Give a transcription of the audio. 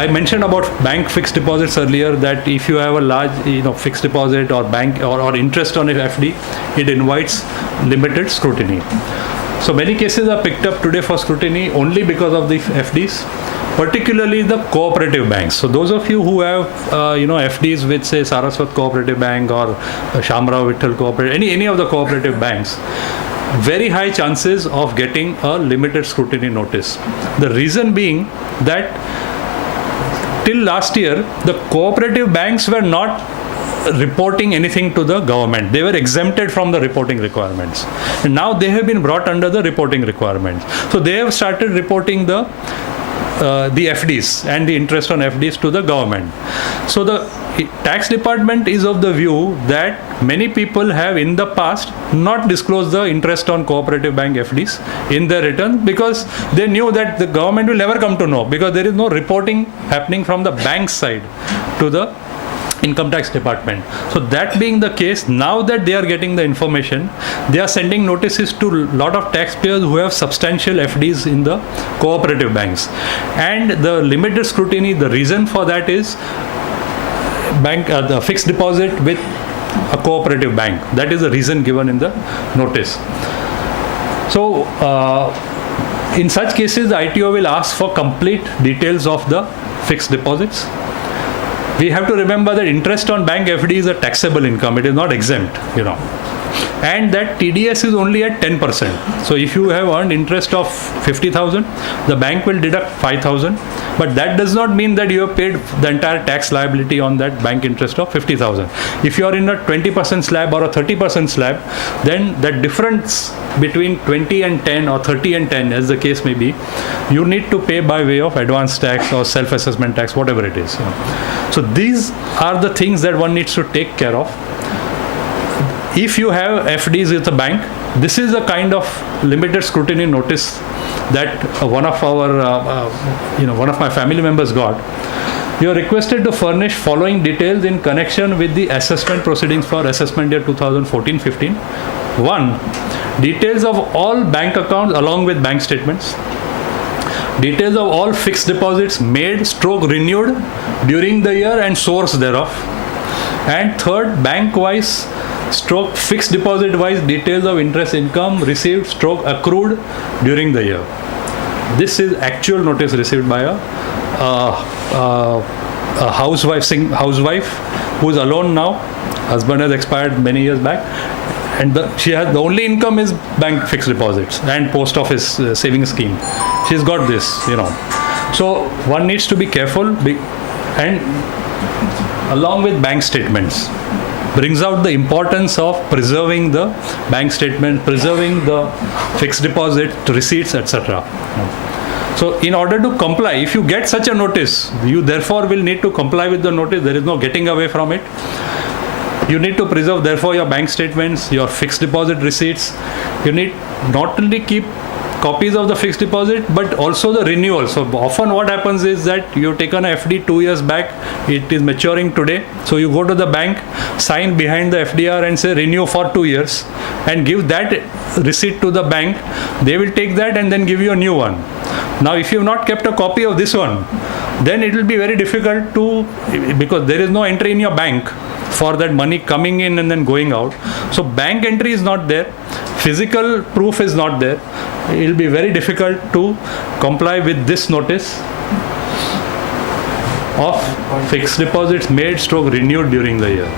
I mentioned about bank fixed deposits earlier, that if you have a large fixed deposit or bank or interest on a FD, it invites limited scrutiny. So many cases are picked up today for scrutiny only because of the FDs, particularly the cooperative banks. So those of you who have FDs with, say, Saraswat Cooperative Bank or Shamrao Vittal Cooperative, any of the cooperative banks, very high chances of getting a limited scrutiny notice. The reason being that till last year, the cooperative banks were not reporting anything to the government. They were exempted from the reporting requirements. And now they have been brought under the reporting requirements. So they have started reporting the FDs and the interest on FDs to the government. So the tax department is of the view that many people have in the past not disclosed the interest on cooperative bank FDs in their return, because they knew that the government will never come to know, because there is no reporting happening from the bank side to the income tax department. So that being the case, now that they are getting the information, they are sending notices to a lot of taxpayers who have substantial FDs in the cooperative banks. And the limited scrutiny, the reason for that is the fixed deposit with a cooperative bank. That is the reason given in the notice. So in such cases, the ITO will ask for complete details of the fixed deposits. We have to remember that interest on bank FD is a taxable income. It is not exempt, and that TDS is only at 10%. So if you have earned interest of 50,000, the bank will deduct 5,000. But that does not mean that you have paid the entire tax liability on that bank interest of 50,000. If you are in a 20% slab or a 30% slab, then that difference between 20 and 10 or 30 and 10, as the case may be, you need to pay by way of advance tax or self-assessment tax, whatever it is. So these are the things that one needs to take care of. If you have FDs with a bank, this is a kind of limited scrutiny notice that one of my family members got. You are requested to furnish following details in connection with the assessment proceedings for assessment year 2014-15. 1. Details of all bank accounts along with bank statements. Details of all fixed deposits made / renewed during the year and source thereof. And third, bank-wise / fixed deposit wise details of interest income received / accrued during the year. This is actual notice received by a housewife who is alone now. Husband has expired many years back, and the only income is bank fixed deposits and post office saving scheme. She's got this, So one needs to be careful, and along with bank statements, brings out the importance of preserving the bank statement, preserving the fixed deposit receipts, etc. So in order to comply, if you get such a notice, you therefore will need to comply with the notice. There is no getting away from it. You need to preserve therefore your bank statements, your fixed deposit receipts. You need not only keep copies of the fixed deposit, but also the renewal. So often what happens is that you've taken a FD 2 years back, it is maturing today. So you go to the bank, sign behind the FDR and say renew for 2 years and give that receipt to the bank. They will take that and then give you a new one. Now if you have not kept a copy of this one, then it will be very difficult because there is no entry in your bank for that money coming in and then going out. So bank entry is not there. Physical proof is not there. It will be very difficult to comply with this notice of fixed deposits made / renewed during the year.